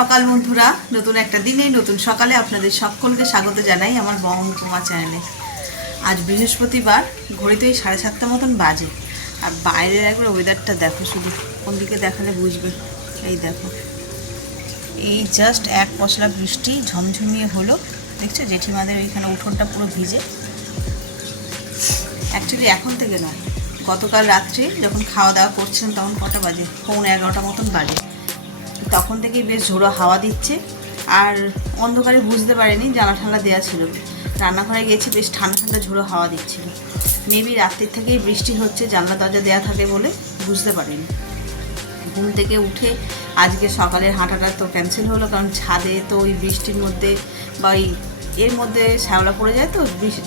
সকাল বন্ধুরা, নতুন একটা দিনে নতুন সকালে আপনাদের সকলকে স্বাগত জানাই আমার বঙ্গকুমা চ্যানেলে। আজ বৃহস্পতিবার, ঘড়িতে ওই 7:30 মতন বাজে। আর বাইরের একবার ওয়েদারটা দেখো, শুধু কোন দিকে দেখালে বুঝবে। এই দেখো, এই জাস্ট এক পশলা বৃষ্টি ঝমঝমিয়ে হলো, দেখছো জেঠিমাদের ওইখানে উঠোনটা পুরো ভিজে। অ্যাকচুয়ালি এখন থেকে নয়, গতকাল রাত্রে যখন খাওয়া দাওয়া করছিলাম তখন কটা বাজে, 11:15 মতন বাজে, তখন থেকেই বেশ ঝোড়ো হাওয়া দিচ্ছে। আর অন্ধকারে বুঝতে পারিনি, জানলা ঠান্ডা দেওয়া ছিল, রান্নাঘরে গেছি, বেশ ঠান্ডা ঠান্ডা ঝোড়ো হাওয়া দিচ্ছিল। মেবি রাত্রির থেকেই বৃষ্টি হচ্ছে, জানলা দরজা দেওয়া থাকে বলে বুঝতে পারিনি। ঘুম থেকে উঠে আজকে সকালের হাঁটাটা তো ক্যান্সেল হলো, কারণ ছাদে তো ওই বৃষ্টির মধ্যে বা ওই এর মধ্যে শ্যাওলা পড়ে যায়, তো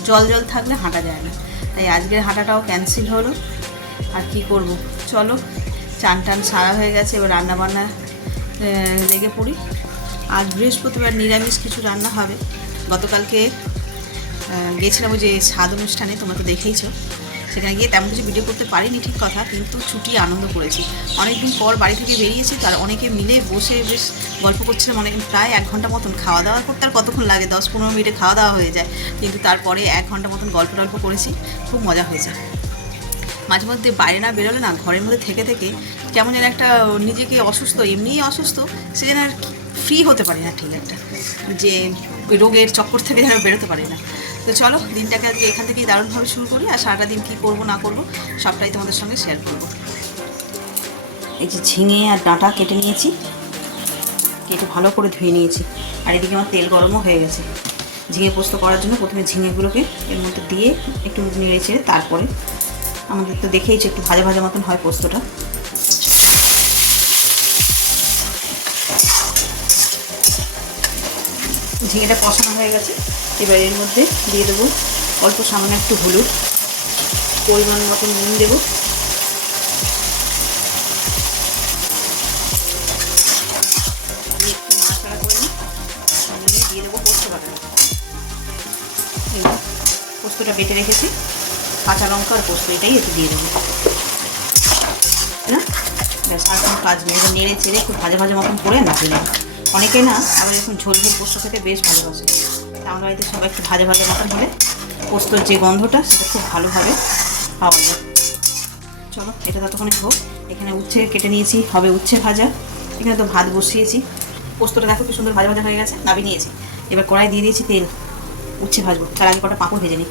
জল জল থাকলে হাঁটা যায় না, তাই আজকের হাঁটাটাও ক্যান্সেল হলো। আর কি করব, চলো চান টান সারা হয়ে গেছে, এবার রান্নাবান্না লেগে পড়ি। আজ বৃহস্পতিবার নিরামিষ কিছু রান্না হবে। গতকালকে গিয়েছিলাম ওই যে স্বাদ অনুষ্ঠানে, তোমরা তো দেখেইছো। সেখানে গিয়ে তেমন কিছু ভিডিও করতে পারিনি, ঠিক কথা, কিন্তু ছুটি আনন্দ করেছি। অনেকদিন পর বাড়ি থেকে বেরিয়েছি, তার অনেকে মিলে বসে বেশ গল্প করছিলাম, অনেক প্রায় 1 ঘন্টা মতন। খাওয়া দাওয়া করতে আর কতক্ষণ লাগে, 10-15 মিনিটে খাওয়া দাওয়া হয়ে যায়, কিন্তু তারপরে 1 ঘন্টা মতন গল্প টল্প করেছি, খুব মজা হয়েছে। মাঝে মধ্যে বাইরে না বেরোলে না, ঘরের মধ্যে থেকে থেকে কেমন যেন একটা নিজেকে অসুস্থ, এমনিই অসুস্থ, সে যেন আর ফ্রি হতে পারি না, ঠিক একটা যে ওই রোগের চক্কর থেকে যেন বেরোতে পারি না। তো চলো দিনটাকে আজকে এখান থেকেই দারুণভাবে শুরু করি, আর সারাটা দিন কী করবো না করবো সবটাই তোমাদের সঙ্গে শেয়ার করবো। এই যে ঝিঙে আর ডাঁটা কেটে নিয়েছি, কেটে ভালো করে ধুয়ে নিয়েছি, আর এদিকে আমার তেল গরমও হয়ে গেছে। ঝিঙে পোস্ত করার জন্য প্রথমে ঝিঙেগুলোকে এর মধ্যে দিয়ে একটু নেড়ে চেড়ে, তারপরে আমাদের তো দেখেইছি একটু ভাজা ভাজা মতন হয় পোস্তটা। ঝিঙেটা কষানো হয়ে গেছে, এবার এর মধ্যে দিয়ে দেবো অল্প সামান্য একটু হলুদ, পরিমাণ মতন নুন দেবো, একটু নাড়াচাড়া করে নিয়ে দিয়ে দেবো পোস্ত বাটাটা। পোস্তটা বেটে রেখেছি, কাঁচা লঙ্কা আর পোস্ত এটাই একটু দিয়ে দেবো না, ব্যাস আর কোনো কাজ নেই। এবার নেড়ে চেড়ে খুব ভাজা ভাজা মতন করে নামিয়ে নেব। অনেকে না আবার এরকম ঝোল ঝোল পোস্ত খেতে বেশ ভালোবাসে, আমার বাড়িতে সবাই একটু ভাজা ভাজা মতন হলে পোস্তর যে গন্ধটা সেটা খুব ভালোভাবে পাওয়া যায়। চলো এটা ততক্ষণে হোক। এখানে উচ্ছে কেটে নিয়েছি, হবে উচ্ছে ভাজা। এখানে তো ভাত বসিয়েছি, পোস্তটা দেখো কি সুন্দর ভাজা ভাজা হয়ে গেছে, নামিয়ে নিয়েছি। এবার কড়াই দিয়ে দিয়েছি তেল, উচ্ছে ভাজবো, তার আগে কটা পাঁপড় ভেজে নিই।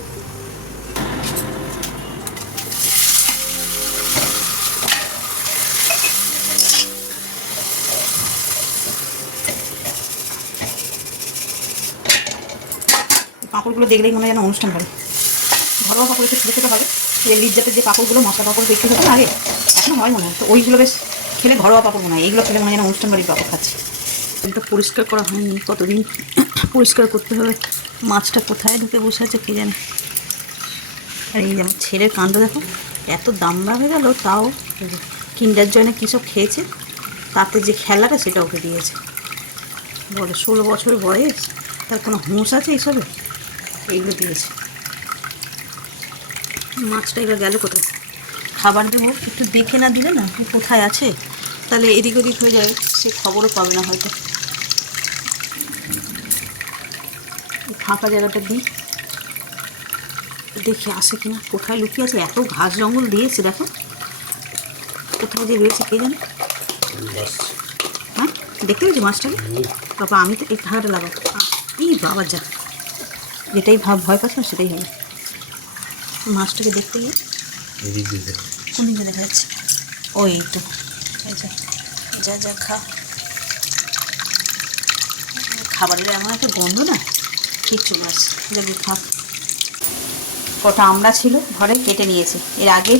পাঁপড়গুলো দেখলেই মনে হয় যেন অনুষ্ঠান বাড়ি। ঘরোয়া পাঁপড় একটু ছোটো ছোটো হবে, এই লিজ জাতের যে পাঁপড়গুলো, মশলা পাঁপড় বিক্রি হতো না আগে, এখনও হয় মনে হয়, তো ওইগুলো বেশ খেলে ঘরোয়া পাঁপড় মনে হয়। এইগুলো খেলে মনে হয় যেন অনুষ্ঠান বাড়ির পাঁপড় খাচ্ছি। এটা পরিষ্কার করা হয়নি, কতদিন পরিষ্কার করতে হবে। মাছটা কোথায় ঢুকে বসে আছে কে জানে। আর এই যেমন ছেলের কাণ্ড দেখো, এত দামড়া হয়ে গেল, তাও কিন্ডার জয়নে কী সব খেয়েছে, তাতে যে খেলাটা সেটা ওকে দিয়েছে। বলে 16 বছর বয়স, তার কোনো হুঁশ আছে এইসবে, এইগুলো দিয়েছে। মাছটা এবার গেল কোথায়, খাবার দেবো, একটু দেখে না দিলে না কোথায় আছে, তাহলে এদিক ওদিক হয়ে যায়, সে খবরও পাবে না হয়তো। ফাঁকা জায়গাটা দিই, দেখে আসে কিনা, কোথায় লুকিয়ে আছে। এত ঘাস জঙ্গল দিয়েছে দেখো, কোথায় যে রয়েছে কে জানে। হ্যাঁ দেখতে পেয়েছি মাছটাকে, বাবা আমি তো এই ধারাটা লাগাবো, এই বাবা যা, যেটাই ভয় পাচ্ছিলাম সেটাই হবে। মাছটাকে দেখতে গিয়ে কোন দিকে দেখা যাচ্ছে, ওই তো যা যা খা, খাবারের এমন একটা গন্ধ না, ঠিক চলে আসছে, যাকে খা। কটা আমরা ছিল ঘরে, কেটে নিয়েছি। এর আগে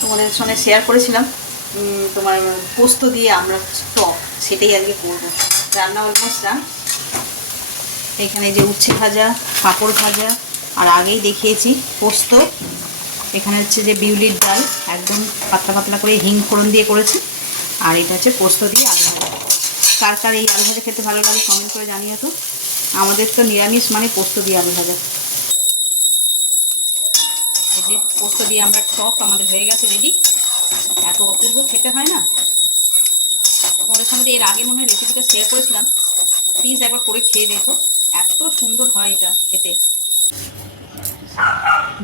তোমাদের সঙ্গে শেয়ার করেছিলাম তোমার পোস্ত দিয়ে আমরা টক, সেটাই আজকে করবো। রান্না অলমোস্ট ডান। এখানে যে উচ্ছে ভাজা, পাঁপড় ভাজা, আর আগেই দেখিয়েছি পোস্ত। এখানে হচ্ছে যে বিউলির ডাল, একদম পাতলা পাতলা করে হিং ফোড়ন দিয়ে করেছি। আর এটা হচ্ছে পোস্ত দিয়ে আলু ভাজা। কার কার এই আলু ভাজা খেতে ভালো লাগে কমেন্ট করে জানিয়ে তো। আমাদের তো নিরামিষ মানে পোস্ত দিয়ে আলু ভাজা। এই যে পোস্ত দিয়ে আমরা টক আমাদের হয়ে গেছে রেডি। এত অপূর্ব খেতে হয় না, তোমাদের সঙ্গে এর আগে মনে হয় রেসিপিটা শেয়ার করেছিলাম, প্লিজ একবার করে খেয়ে দেখো, এত সুন্দর হয় এটা খেতে।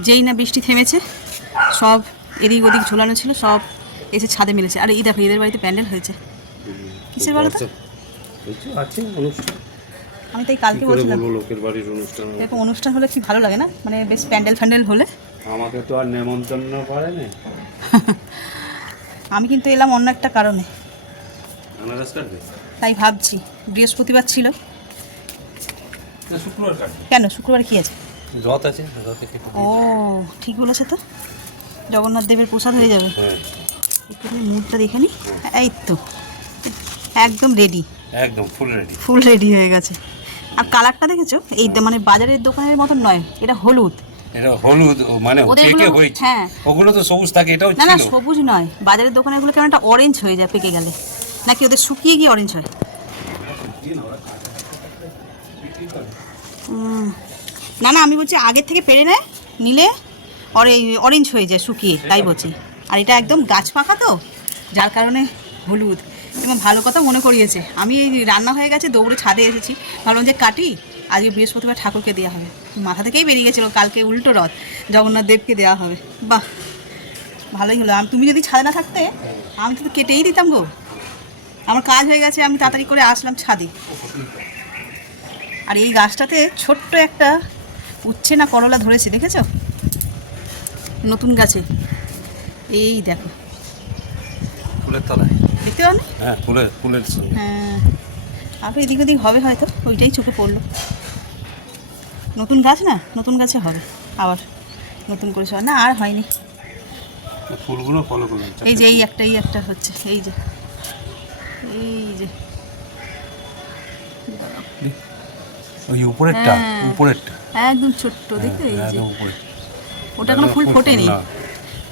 যেই না বৃষ্টি থেমেছে সব এদিক ওদিক ঝোলানো ছিল, সব এসে ছাদে মিলেছে। আর এই দেখো এদের বাড়িতে প্যান্ডেল হয়েছে, কিসের বলো তো? আছে অনুষ্ঠান। আমি তাই কালকে বলছিলাম লোকের বাড়ির অনুষ্ঠান, এরকম অনুষ্ঠান হলে কি ভালো লাগে না, মানে বেশ প্যান্ডেল ফ্যান্ডেল হলে। আমাকে তো আর নেমন্তন্ন করে না। আমি কিন্তু এলাম অন্য একটা কারণে, আনারস কাটবে তাই ভাবছি। বৃহস্পতিবার ছিল, না শুক্রবার কাটবে। কেন শুক্রবার কি আছে? রথ আছে, রথে কেটে ও ঠিক বলেছে তো, জগন্নাথ দেবের প্রসাদ হয়ে যাবে। হ্যাঁ একটু মুডটা দেখে নি। এই তো একদম রেডি, একদম ফুল রেডি, ফুল রেডি হয়ে গেছে। আর কালারটা দেখেছো, এই মানে বাজারের দোকানের মতন নয়, এটা হলুদ। এটা হলুদ মানে পেকে হয়েছে। হ্যাঁ ওগুলো তো সবুজ থাকে, এটাও না না ছিল। সবুজ নয়, বাজারের দোকানের গুলো কেমন একটা অরেঞ্জ হয়ে যায় পেকে গেলে, নাকি ওদের শুকিয়ে গিয়ে অরেঞ্জ হয়? না না আমি বলছি আগের থেকে পেরে নেয় নিলে অরেঞ্জ হয়ে যায় শুকিয়ে, তাই বলছি। আর এটা একদম গাছ পাকা তো, যার কারণে হলুদ। এবং ভালো কথা মনে করিয়েছে, আমি রান্না হয়ে গেছে দৌড়ে ছাদে এসেছি, ভাবলাম যে কাটি, আজকে বৃহস্পতিবার ঠাকুরকে দেওয়া হবে। মাথা থেকেই বেরিয়ে গেছিলো কালকে উল্টো রথ, জগন্নাথ দেবকে দেওয়া হবে। বাহ ভালোই হলো। তুমি যদি ছাদে না থাকতে আমি তো কেটেই দিতাম গো। আমার কাজ হয়ে গেছে, আমি তাড়াতাড়ি করে আসলাম ছাদে। আর এই গাছটাতে ছোট্ট একটা উচ্ছে না করলা ধরেছে, দেখেছো? নতুন গাছে, এই দেখো ফুলের তলায় দেখতে পাও না? হ্যাঁ ফুলের সঙ্গে। হ্যাঁ আরও এদিক ওদিক হবে হয়তো, ওইটাই চোখে পড়লো। নতুন গাছ না, নতুন গাছে হবে আবার নতুন করে সব না, আর হয়নি। ফুলগুলো ফলো করুন। এই যে এই একটা হচ্ছে, এই যে ওই উপরেরটা, হ্যাঁ, উপরেরটা একদম ছোট্ট, দেখতে এই যে উপরে ওটা কোনো ফুল ফোটেনি,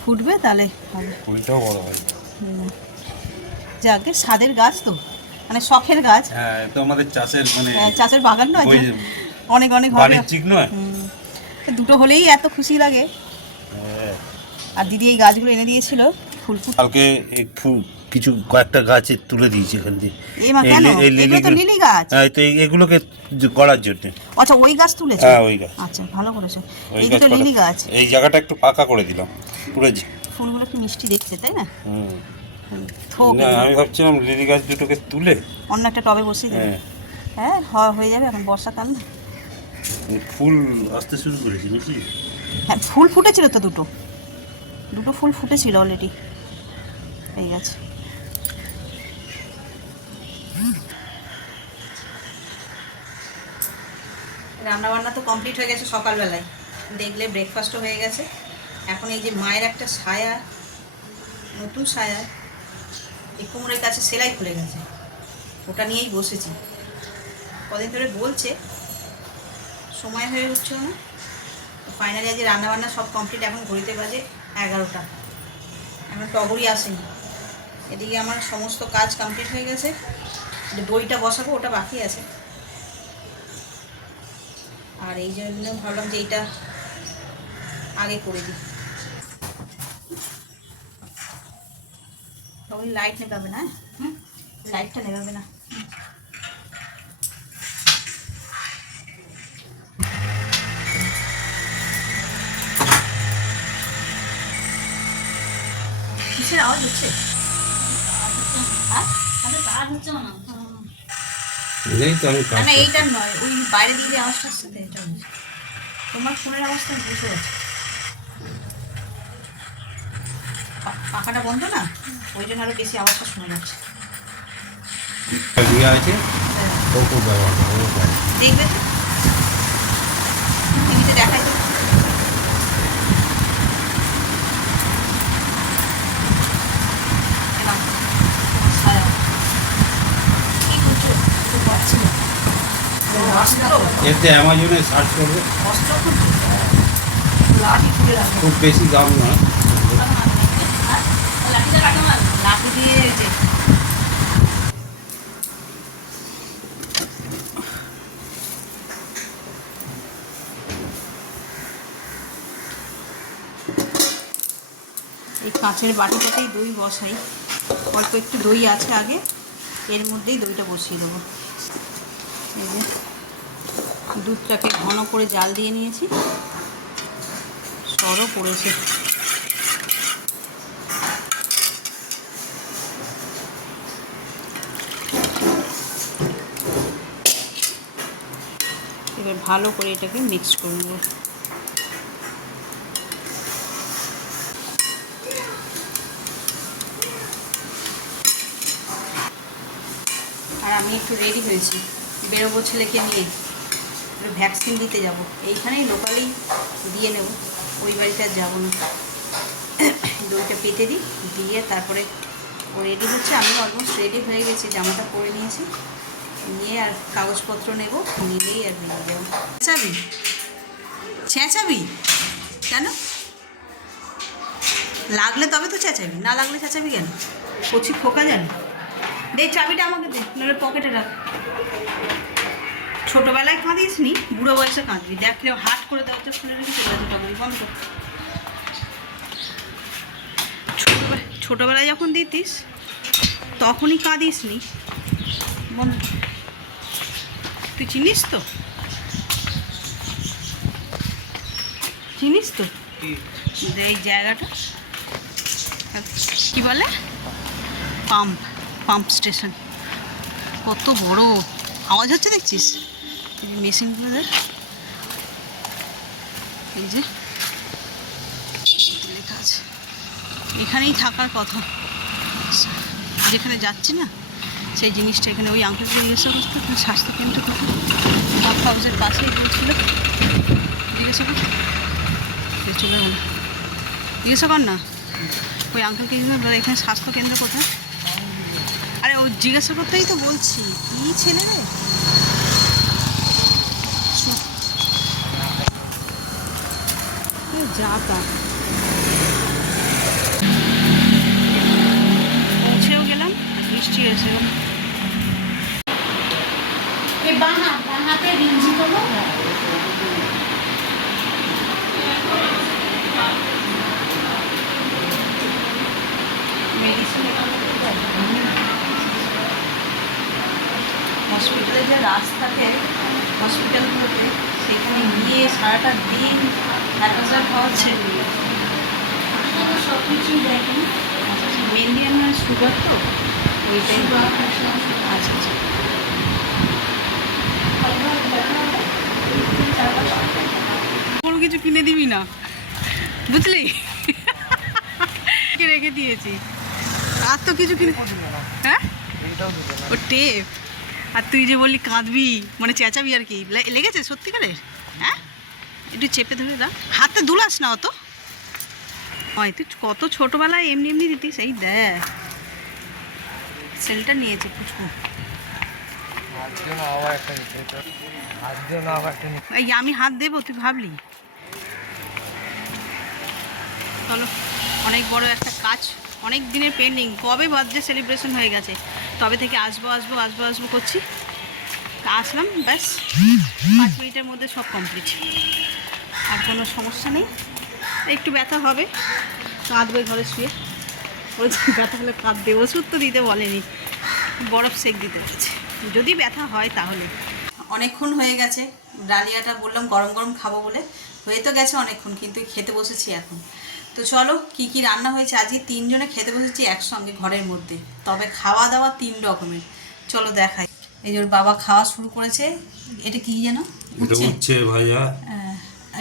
ফুটবে তাহলে হবে। ফুলটাও বড় হয়। যাকে স্বাদের গাছ তো, মানে শখের গাছ। হ্যাঁ তো আমাদের চাষের মানে চাষের বাগান নয়, অনেক অনেক বাণিজ্যিক নয়। দুটো হলেই এত খুশি লাগে। আর দিদি এই গাছগুলো এনে দিয়েছিল ফুল ফুল। কালকে এই ফুল কিছু কয়েকটা গাছ তুলে দিয়েছি এখান থেকে। এগুলো তো লিলি গাছ। হ্যাঁ তো এগুলোকে করার জন্য। আচ্ছা ওই গাছ তুলেছো? হ্যাঁ ওই গাছ। আচ্ছা ভালো করেছো। এই তো লিলি গাছ। এই জায়গাটা একটু ফাঁকা করে দিলাম পুরো। ফুলগুলো কি মিষ্টি দেখতে, তাই না? না আমি ভাবছিলাম লিলি গাছ দুটোকে তুলে অন্য একটা টবে বসিয়ে দেবে। হ্যাঁ হয়ে যাবে, এখন বর্ষাকাল না। ফুল আসতে শুরু করেছি নাকি? হ্যাঁ ফুল ফুটেছিল তো, দুটো ফুল ফুটেছিল অলরেডি, এই গেছে। রান্নাবান্না তো কমপ্লিট হয়ে গেছে সকালবেলায়, দেখলে ব্রেকফাস্টও হয়ে গেছে। এখন এই যে মায়ের একটা সায়া, নতুন সায়া এই কোমরের কাছে সেলাই খুলে গেছে, ওটা নিয়েই বসেছি। কদিন ধরে বলছে, সময় হয়ে উঠছে না। ফাইনালি আজ রান্নাবান্না সব কমপ্লিট। এখন ঘড়িতে বাজে 11টা, এখন টগরই আসেনি। এদিকে আমার সমস্ত কাজ কমপ্লিট হয়ে গেছে, দইটা বসাবো ওটা বাকি আছে। আর এই জন্য ভাবলাম যে এইটা আগে করে দিই। ওই লাইট নেবে না, লাইটটা নেবে না। কিসের আওয়াজ হচ্ছে? না এইটা নয়, ওই বাইরে দিয়ে আওয়াজটা আসছে, এটা তোমার ফোনের আওয়াজটা আমি বুঝতে পারছি। পাখাটা বন্ধ না, ওই জন্য আরো বেশি আওয়াজটা শোনা যাচ্ছে। দেখবে তো টিভিতে দেখাই তো। এতে অ্যামাজনে সার্চ করবে, খুব বেশি দাম নয়। লাঠি দিয়ে এই কাঁচের বাটিটাতেই দই বসাই। অল্প একটু দই আছে আগে, এর মধ্যেই দইটা বসিয়ে দেবো। এই যে দুধটাকে ঘন করে জাল দিয়ে নিয়েছি, সরও পড়েছে। এবার ভালো করে এটাকে মিক্স করে নেব। আর আমি একটু রেডি হয়েছি, বেরোবো ছেলেকে নিয়ে, একটু ভ্যাকসিন দিতে যাব। এইখানেই লোকালেই দিয়ে নেব, ওই বাড়িতে আর যাবো না। দইটা পেতে দিই, দিয়ে তারপরে ও রেডি হচ্ছে, আমি অলমোস্ট রেডি হয়ে গেছি, জামাটা পরে নিয়েছি, নিয়ে আর কাগজপত্র নেব, নিলেই আর বেরিয়ে যাবো। চেঁচাবি চেঁচাবি কেন? লাগলে তবে তো চেঁচাবি, না লাগলে চেঁচাবি কেন? কচি খোকা জানি। দে চাবিটা আমাকে দে, নাহলে পকেটে রাখ। ছোটোবেলায় কাঁদিস নি, বুড়ো বয়সে কাঁদবি। দেখলে হাট করে দেওয়ার জন্য খুলে রেখে চলে যাচ্ছে, টমেটো বন্ধ। ছোটোবেলায় যখন দিতিস তখনই কাঁদিস নি, বন্ধ। তুই চিনিস তো, চিনিস তো এই জায়গাটা কি বলে? Pump station. কত বড় আওয়াজ হচ্ছে দেখছিস? এই যে মেশিনগুলো দেখ, এই যে লেখা আছে, এখানেই থাকার কথা। যেখানে যাচ্ছি না সেই জিনিসটা এখানে। ওই আঙ্কেলকে জিজ্ঞাসা করতে, স্বাস্থ্যকেন্দ্র কোথায়? পাম্প হাউসের পাশেই বলছিল, জিজ্ঞাসা কর, চলে গেল। জিজ্ঞাসা কর না ওই আঙ্কেলকে, এখানে স্বাস্থ্যকেন্দ্র কোথায়? আরে ও জিজ্ঞাসা করতেই তো বলছি, কী ছেলে রে। যা তা পৌঁছেও গেলাম, বৃষ্টি এসে গেল। এই বাঁহাতে রিঞ্জি করবো। হসপিটালে যে রাস্তাতে, হসপিটালগুলোতে, সেখানে গিয়ে সারাটা দিন হ্যাকাজার খাওয়াচ্ছে। সব কিছুই দেখেন, মেনলি আমার সুগার তো, এইটাই। আচ্ছা আচ্ছা, কোনো কিছু কিনে দিবি না, বুঝলি? রেখে দিয়েছি, আর তো কিছু কিনে। হ্যাঁ, ও টেপ। আর তুই যে বললি কাঁদবি, মানে চেঁচাবি আর কি, লেগেছে সত্যিকারের? হ্যাঁ, একটু চেপে ধরে দাও, হাতে দুলাস না অত। হয় তুই কত ছোটোবেলায় এমনি এমনি দিতিস। এই দেখ সেলটা নিয়েছে পুচকু। এই আমি হাত দেবো, তুই ভাবলি? চলো, অনেক বড় একটা কাজ, অনেক দিনের পেন্ডিং। কবে বার্থডে সেলিব্রেশন হয়ে গেছে, তবে থেকে আসবো আসবো আসবো আসবো করছি। আসলাম, ব্যাস 5 মিনিটের মধ্যে সব কমপ্লিট, আর কোনো সমস্যা নেই। একটু ব্যথা হবে, কাঁদবে ঘরে শুয়ে। ওই ব্যথা হলে কাঁদবে, ওষুধ তো দিতে বলেনি, বরফ সেক দিতে বলেছে, যদি ব্যথা হয় তাহলে। অনেকক্ষণ হয়ে গেছে, ডালিয়াটা বললাম গরম গরম খাবো বলে, হয়ে তো গেছে অনেকক্ষণ, কিন্তু খেতে বসেছি এখন। তো চলো, কি কি রান্না হয়েছে আজকে। 3 জনে খেতে বসেছি একসঙ্গে ঘরের মধ্যে, তবে খাওয়া দাওয়া 3 রকমের। চলো দেখাই। এই যে ওর বাবা খাওয়া শুরু করেছে। এটা কি যেন? উচ্ছে ভাজা।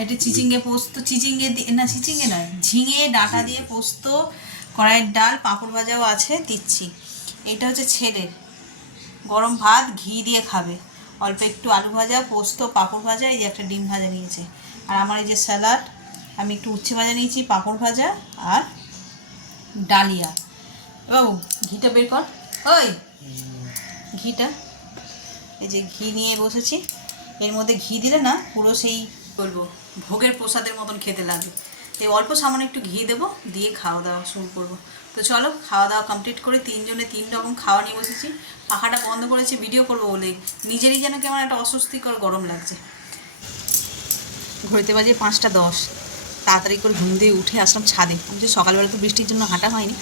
এটা চিচিঙ্গে পোস্ত, চিচিঙ্গে না, চিচিঙ্গে নয়, ঝিঙে ডাঁটা দিয়ে পোস্ত, কড়াইয়ের ডাল, পাঁপড় ভাজাও আছে, দিচ্ছি। এটা হচ্ছে ছেলের, গরম ভাত ঘি দিয়ে খাবে, অল্প একটু আলু ভাজা, পোস্ত, পাঁপড় ভাজা, এই যে একটা ডিম ভাজা নিয়েছে। আর আমার এই যে স্যালাড, আমি একটু উচ্ছে ভাজা নিয়েছি, পাঁপড় ভাজা আর ডালিয়া। বাবু ঘিটা বের কর, ওই ঘিটা। এই যে ঘি নিয়ে বসেছি, এর মধ্যে ঘি দিলে না পুরো সেই বলবো ভোগের প্রসাদের মতন খেতে লাগে। এই অল্প সামান্য একটু ঘি দেবো, দিয়ে খাওয়া দাওয়া শুরু করবো। তো চলো, খাওয়া দাওয়া কমপ্লিট করে 3 জনে 3 রকম খাওয়া নিয়ে বসেছি। পাখাটা বন্ধ করেছি ভিডিও করবো বলে, নিজেরই যেন কেমন একটা অস্বস্তিকর গরম লাগছে। ঘড়িতে বাজে 5টা 10, তাড়াতাড়ি করে ঘুম দিয়ে উঠে আসলাম ছাদে। আমি যে সকালবেলা তো বৃষ্টির জন্য হাঁটা হয়নি,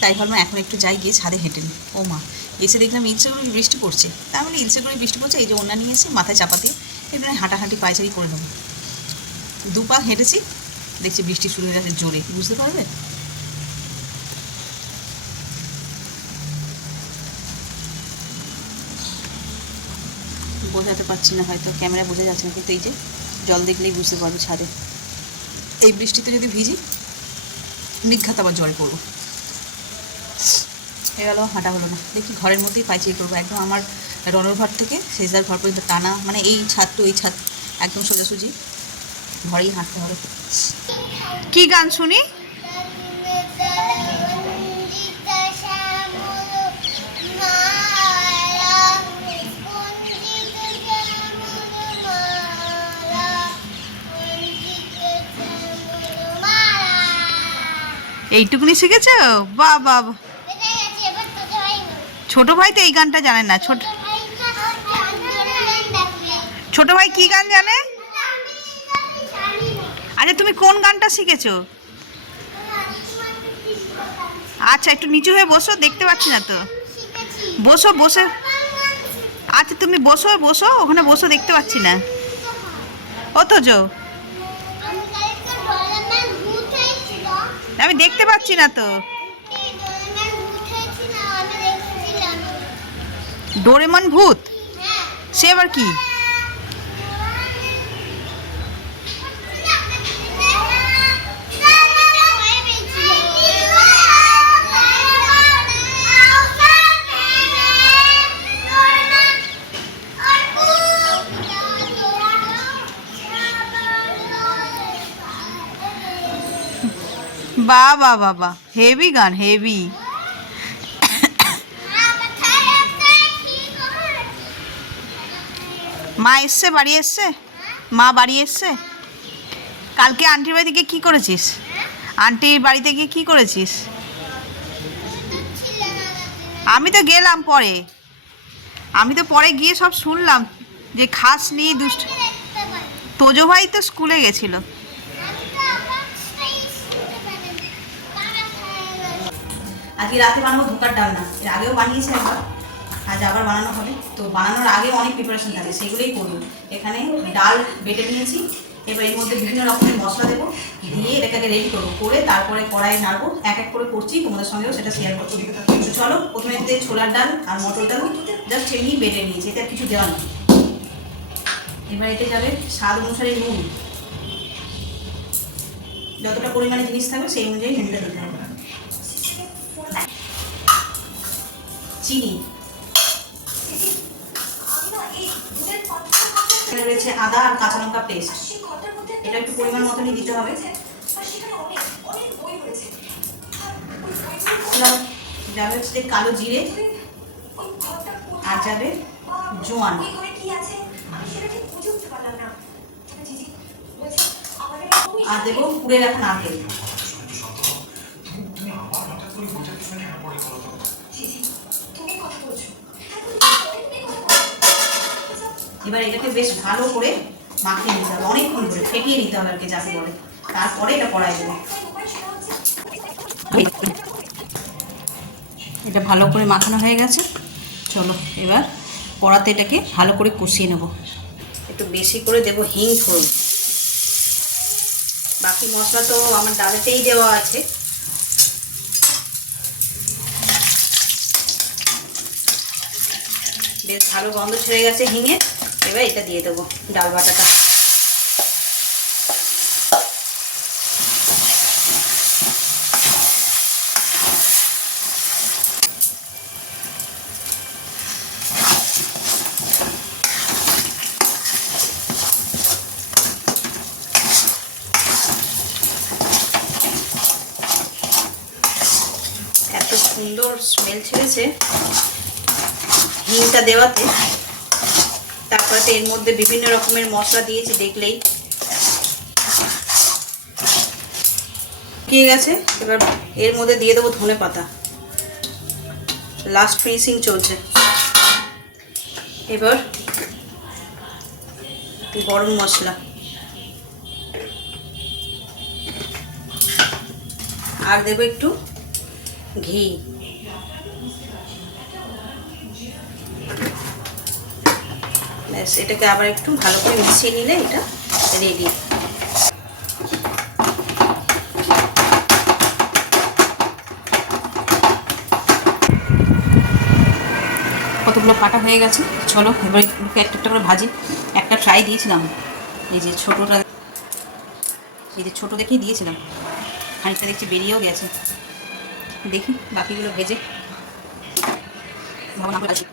তাই ভাবলাম এখন একটু যাই, গিয়ে ছাদে হেঁটে নিই। ও মা, এসে দেখলাম ইচ্ছে করে বৃষ্টি পড়ছে। তার মানে ইচ্ছে করে বৃষ্টি পড়ছে, এই যে ওড়না নিয়ে এসে মাথায় চাপা দিয়ে এবারে হাঁটাহাঁটি পায়চারি করে নেবো। 2 পা হেঁটেছি, দেখছি বৃষ্টি শুরু হয়ে গেছে জোরে, বুঝতে পারবে। বোঝাতে পারছি না, হয়তো ক্যামেরা বোঝা যাচ্ছে না, কিন্তু এই যে জল দেখলেই বুঝতে পারবে ছাদে। এই বৃষ্টিতে যদি ভিজি, নিঘাত আবার জল পড়বো। হয়ে গেল, হাঁটা হলো না। দেখি ঘরের মধ্যেই পাইচারি করবো একদম। আমার রনর ঘর থেকে সেজার ঘর পর্যন্ত টানা, মানে এই ছাদ তো এই ছাদ একদম সোজাসুজি, ঘরেই হাঁটতে হবে। কি গান শুনি? এইটুকুনি শিখেছ? বাহ বাহ বাহ। ছোট ভাই তো এই গানটা জানে না। ছোট ভাই কি গান জানে? আচ্ছা, তুমি কোন গানটা শিখেছো? আচ্ছা, একটু নিচু হয়ে বসো, দেখতে পাচ্ছি না তো। বসো বসে। আচ্ছা, তুমি বসো বসো, ওখানে বসো, দেখতে পাচ্ছি না। ও তো যো, আমি দেখতে পাচ্ছি না তো। ডোরেমন ভূত? সে আবার কি? বাহ বাহ বাহ বাহ, হেভি গান, হেভি। মা এসছে, বাড়ি এসছে? মা বাড়ি এসছে? কালকে আন্টির বাড়ি থেকে কী করেছিস? আন্টির বাড়িতে গিয়ে কী করেছিস? আমি তো গেলাম পরে, আমি তো পরে গিয়ে সব শুনলাম যে খাস নি দুষ্ট। তোজো ভাই তো স্কুলে গেছিল। আজকে রাতে বানাবো ধোকার ডালনা। এর আগেও বানিয়েছি একবার, আজ আবার বানানো হবে। তো বানানোর আগে অনেক প্রিপারেশন থাকে, সেগুলোই করবো। এখানে ডাল বেটে নিয়েছি, এবার এর মধ্যে বিভিন্ন রকমের মশলা দেবো, দিয়ে এটাকে রেডি করবো, করে তারপরে কড়াই নাড়বো। এক এক করে করছি, তোমাদের সঙ্গেও সেটা শেয়ার করছি। তো চলো, প্রথমে এতে ছোলার ডাল আর মটর ডাল জাস্ট এমনি বেটে নিয়েছি, এটা কিছু দেওয়া নেই। এবার এতে যাবে স্বাদ অনুসারে নুন, যতটা পরিমাণে জিনিস থাকবে সেই অনুযায়ী নুনটা দিতে হবে। চিনি রয়েছে, আদা আর কাঁচা লঙ্কা পেস্ট, এটা একটু পরিমাণ মতনই দিতে হবে। যাবে হচ্ছে কালো জিরে, আর যাবে জোয়ান, আর দেবো পুড়ে রাখা নারকেল। এবার এটাকে বেশ ভালো করে মাখিয়ে নিতে হবে, অনেকক্ষণ ধরে ফেটিয়ে নিতে হবে আর কি যাকে বলে। তারপরে এটা কড়াই দেবো। এটা ভালো করে মাখানো হয়ে গেছে। চলো এবার কড়াতে এটাকে ভালো করে কষিয়ে নেব। একটু বেশি করে দেবো হিং ফোড়ন, বাকি মশলা তো আমার ডালেতেই দেওয়া আছে। বেশ ভালো গন্ধ ছেড়ে গেছে হিঙে। এবার এটা দিয়ে দেবো ডাল বাটাটা। এত সুন্দর স্মেল ছেড়েছে হিংটা দেওয়াতে। তারপরে তো এর মধ্যে বিভিন্ন রকমের মশলা দিয়েছি, দেখলেই শুকিয়ে গেছে। এবার এর মধ্যে দিয়ে দেবো ধনে পাতা, লাস্ট ফিনিশিং চলছে। এবার গরম মশলা, আর দেবো একটু ঘি। ব্যাস, এটাকে আবার একটু ভালো করে মিশিয়ে নিলে এটা রেডি। কতগুলো কাটা হয়ে গেছে, চলো এবার একটা একটা করে ভাজি। একটা ট্রাই দিয়েছিলাম, এই যে ছোটোটা, এই যে ছোটো দেখেই দিয়েছিলাম, খানিকটা দেখছি বেরিয়েও গেছে। দেখি বাকিগুলো ভেজে ভাবনা করে আসি।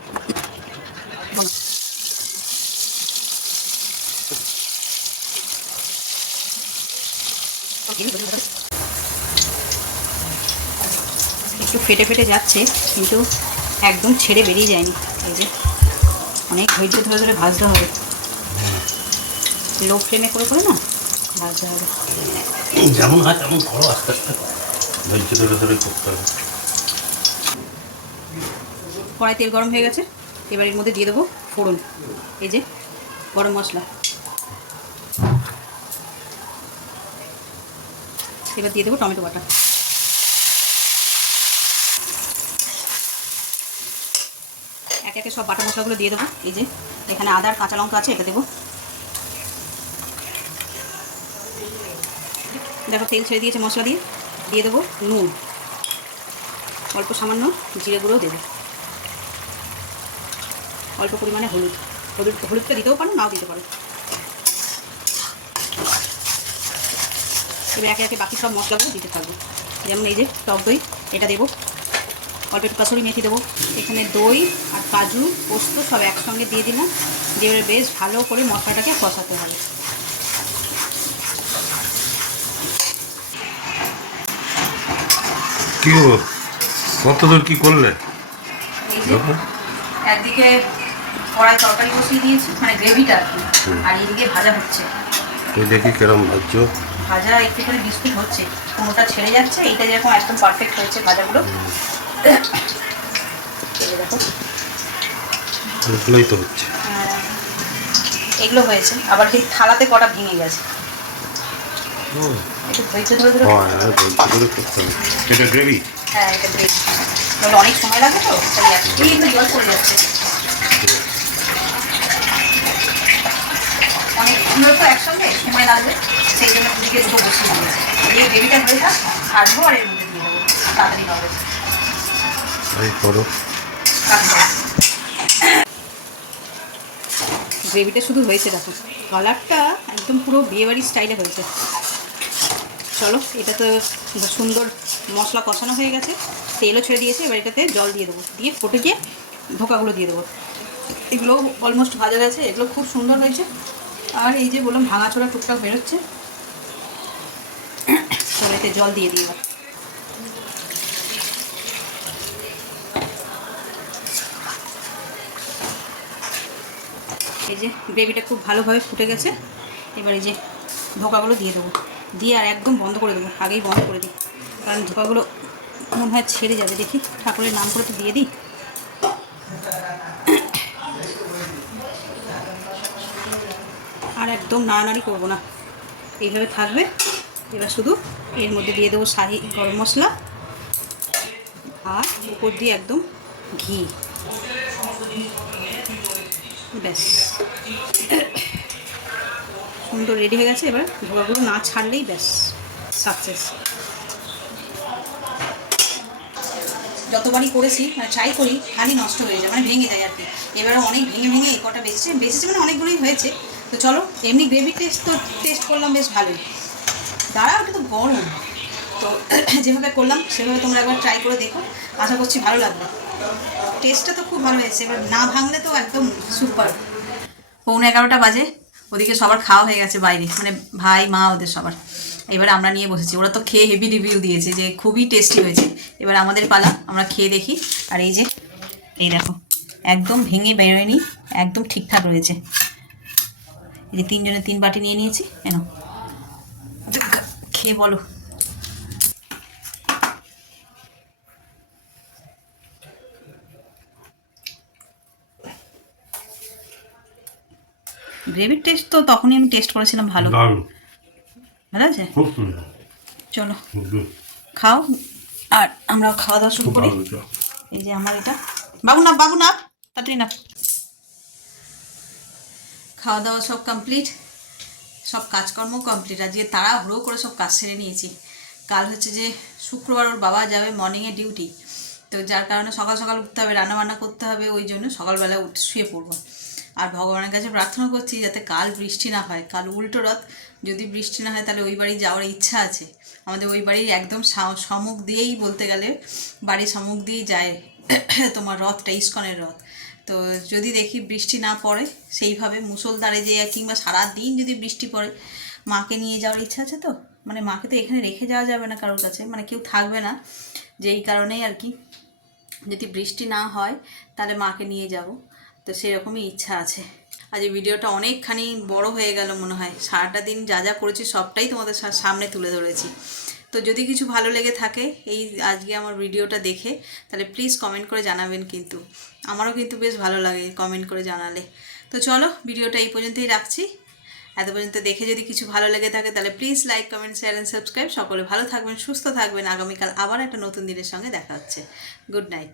একটু ফেটে ফেটে যাচ্ছে, কিন্তু একদম ছেড়ে বেরিয়ে যায়নি। এই যে অনেক ধৈর্য ধরে ধরে ভাজতে হবে, লো ফ্লেমে করে করে না ভাজতে হবে। যেমন হয় তেমন করো, আস্তে আস্তে ধৈর্য ধরে ধরে করতে হবে। কড়াই তেল গরম হয়ে গেছে, এবার এর মধ্যে দিয়ে দেবো ফোড়ন। এই যে গরম মশলা, এবার দিয়ে দেবো টমেটো বাটা। একে একে সব বাটা মশলাগুলো দিয়ে দেবো। এই যে এখানে আদা আর কাঁচা লঙ্কা আছে, এটা দেবো। দেখো তেল ছেড়ে দিয়েছে মশলা দিয়ে। দিয়ে দেবো নুন, অল্প সামান্য জিরে গুঁড়ো দেবো, অল্প পরিমাণে হলুদ। হলুদটা দিতেও পারো, নাও দিতে পারো। এবার একে একে বাকি সব মশলাগুলো দিতে থাকবো। যেমন এই যে টক দই, এটা দেবো। অল্প একটু কাসুরি মেথি দেবো। এখানে দই আর কাজু পোস্ত সব একসঙ্গে দিয়ে দিলাম, দিয়ে বেশ ভালো করে মশলাটাকে কষাতে হবে। কি গো, কত দূর কি করলে? এই যে একদিকে কড়াই তরকারি বসিয়ে দিয়েছি, মানে গ্রেভিটা আর কি, আর এদিকে ভাজা হচ্ছে। তুই দেখি কেরম ভাজছো। ভাজা একটু করে বিস্কুট হচ্ছে, কোনোটা ছেড়ে যাচ্ছে। এইটা যেরকম একদম পারফেক্ট হয়েছে ভাজাগুলো। দেখো এগুলোই তো হচ্ছে। এগুলো হয়েছে, আবার ঠিক থালাতে কটা ভেঙে গেছে। একটু ধৈর্য ধরে ধরে এটা গ্রেভি। হ্যাঁ, এটা গ্রেভি, তাহলে অনেক সময় লাগবে তো, তাই একটু জল পড়ে যাচ্ছে। অনেকগুলো তো একসঙ্গে সময় লাগবে, সেই জন্য দুদিকে দুটো বসিয়ে দিয়েছি। এই গ্রেভিটা হয়ে থাক, ছাড়বো আর এর মধ্যে দিয়ে দেবো, তাড়াতাড়ি হবে। তাই করো। গ্রেভিটা শুধু হয়েছে, দেখো কালারটা একদম পুরো বিয়েবাড়ির স্টাইলে হয়েছে। চলো, এটা তো সুন্দর মশলা কষানো হয়ে গেছে, তেলও ছেড়ে দিয়েছে। এবার এটাতে জল দিয়ে দেবো, দিয়ে ফুটে গিয়ে ধোকাগুলো দিয়ে দেবো। এগুলো অলমোস্ট ভাজা গেছে, এগুলো খুব সুন্দর হয়েছে। আর এই যে বললাম ভাঙাচোরা টুকটাক বেরোচ্ছে, চলো এতে জল দিয়ে দিই। এই যে গ্রেভিটা খুব ভালোভাবে ফুটে গেছে, এবার এই যে ধোকাগুলো দিয়ে দেবো, দিয়ে আর একদম বন্ধ করে দেবো। আগেই বন্ধ করে দিই, কারণ ধোকাগুলো মনে হয় ছেড়ে যাবে। দেখি, ঠাকুরের নাম করে তো দিয়ে দিই। আর একদম নাড়ানাড়ি করবো না, এইভাবে থাকবে। এবার শুধু এর মধ্যে দিয়ে দেবো শাহি গরম মশলা, আর উপর দিয়ে একদম ঘি। ব্যাস, সুন্দর রেডি হয়ে গেছে। এবার ধোকাগুলো না ছাড়লেই ব্যাস সাকসেস। যতবারই করেছি, মানে ট্রাই করি, খালি নষ্ট হয়ে যায়, মানে ভেঙে যায় আর কি। এবারে অনেক ভেঙে ভেঙে এই কটা বেঁচেছে মানে অনেকগুলোই হয়েছে। তো চলো, এমনি গ্রেভি টেস্ট করলাম বেশ ভালোই। দাঁড়াও, ওটা তো গরম। তো যেভাবে করলাম সেভাবে তোমরা একবার ট্রাই করে দেখো, আশা করছি ভালো লাগবে। টেস্টটা তো খুব ভালো হয়েছে, এবার না ভাঙলে তো একদম সুপার। 11:15 বাজে, ওদিকে সবার খাওয়া হয়ে গেছে বাইরে, মানে ভাই মা ওদের সবার। এবার আমরা নিয়ে বসেছি, ওরা তো খেয়ে হেভি রিভিউ দিয়েছে যে খুবই টেস্টি হয়েছে। এবার আমাদের পালা, আমরা খেয়ে দেখি। আর এই যে এই দেখো, একদম ভেঙে বেরোয়নি, একদম ঠিকঠাক রয়েছে। এই যে 3 জনে 3 বাটি নিয়ে নিয়েছি, কেন খেয়ে বলো। গ্রেভির টেস্ট তো তখনই আমি টেস্ট করেছিলাম, ভালো। ভালো আছে, খুব সুন্দর। চলো। খাও আর আমরাও খাওয়া দাওয়া শুরু খুব করি। ভালো হয়েছে। এই যে আমার এটা বাবু না তাড়াতাড়ি না। খাওয়া দাওয়া সব কমপ্লিট, সব কাজকর্ম কমপ্লিট। আজকে তাড়াহুড়ো করে সব কাজ সেরে নিয়েছি। কাল হচ্ছে যে শুক্রবার, ওর বাবা যাবে মর্নিংয়ে ডিউটি, তো যার কারণে সকাল সকাল উঠতে হবে, রান্নাবান্না করতে হবে, ওই জন্য সকালবেলা শুয়ে পড়বো। আর ভগবানের কাছে প্রার্থনা করছি যাতে কাল বৃষ্টি না হয়। কাল উল্টো রথ, যদি বৃষ্টি না হয় তাহলে ওই বাড়ি যাওয়ার ইচ্ছা আছে আমাদের। ওই বাড়ির একদম সম্মুখ দিয়েই, বলতে গেলে বাড়ির সম্মুখ দিয়েই যায় তোমার রথটা, ইস্কনের রথ। তো যদি দেখি বৃষ্টি না পড়ে সেইভাবে মুষলধারে যে, কিংবা সারাদিন যদি বৃষ্টি পড়ে, মাকে নিয়ে যাওয়ার ইচ্ছা আছে। তো মানে মাকে তো এখানে রেখে যাওয়া যাবে না কারোর কাছে, মানে কেউ থাকবে না, যেই কারণেই আর কি। যদি বৃষ্টি না হয় তাহলে মাকে নিয়ে যাব, তো সেরকমই ইচ্ছা আছে। আজ এই ভিডিওটা অনেকখানি বড় হয়ে গেল মনে হয়। সারাটা দিন যা যা করেছি সবটাই তোমাদের সামনে তুলে ধরেছি। তো যদি কিছু ভালো লেগে থাকে এই আজকে আমার ভিডিওটা দেখে, তাহলে প্লিজ কমেন্ট করে জানাবেন। কিন্তু আমারও কিন্তু বেশ ভালো লাগে কমেন্ট করে জানালে। তো চলো ভিডিওটা এই পর্যন্তই রাখছি। এত পর্যন্ত দেখে যদি কিছু ভালো লেগে থাকে তাহলে please like, comment, share and subscribe. সকলে ভালো থাকবেন, সুস্থ থাকবেন। আগামীকাল আবার একটা নতুন দিনের সঙ্গে দেখা হচ্ছে। Good night.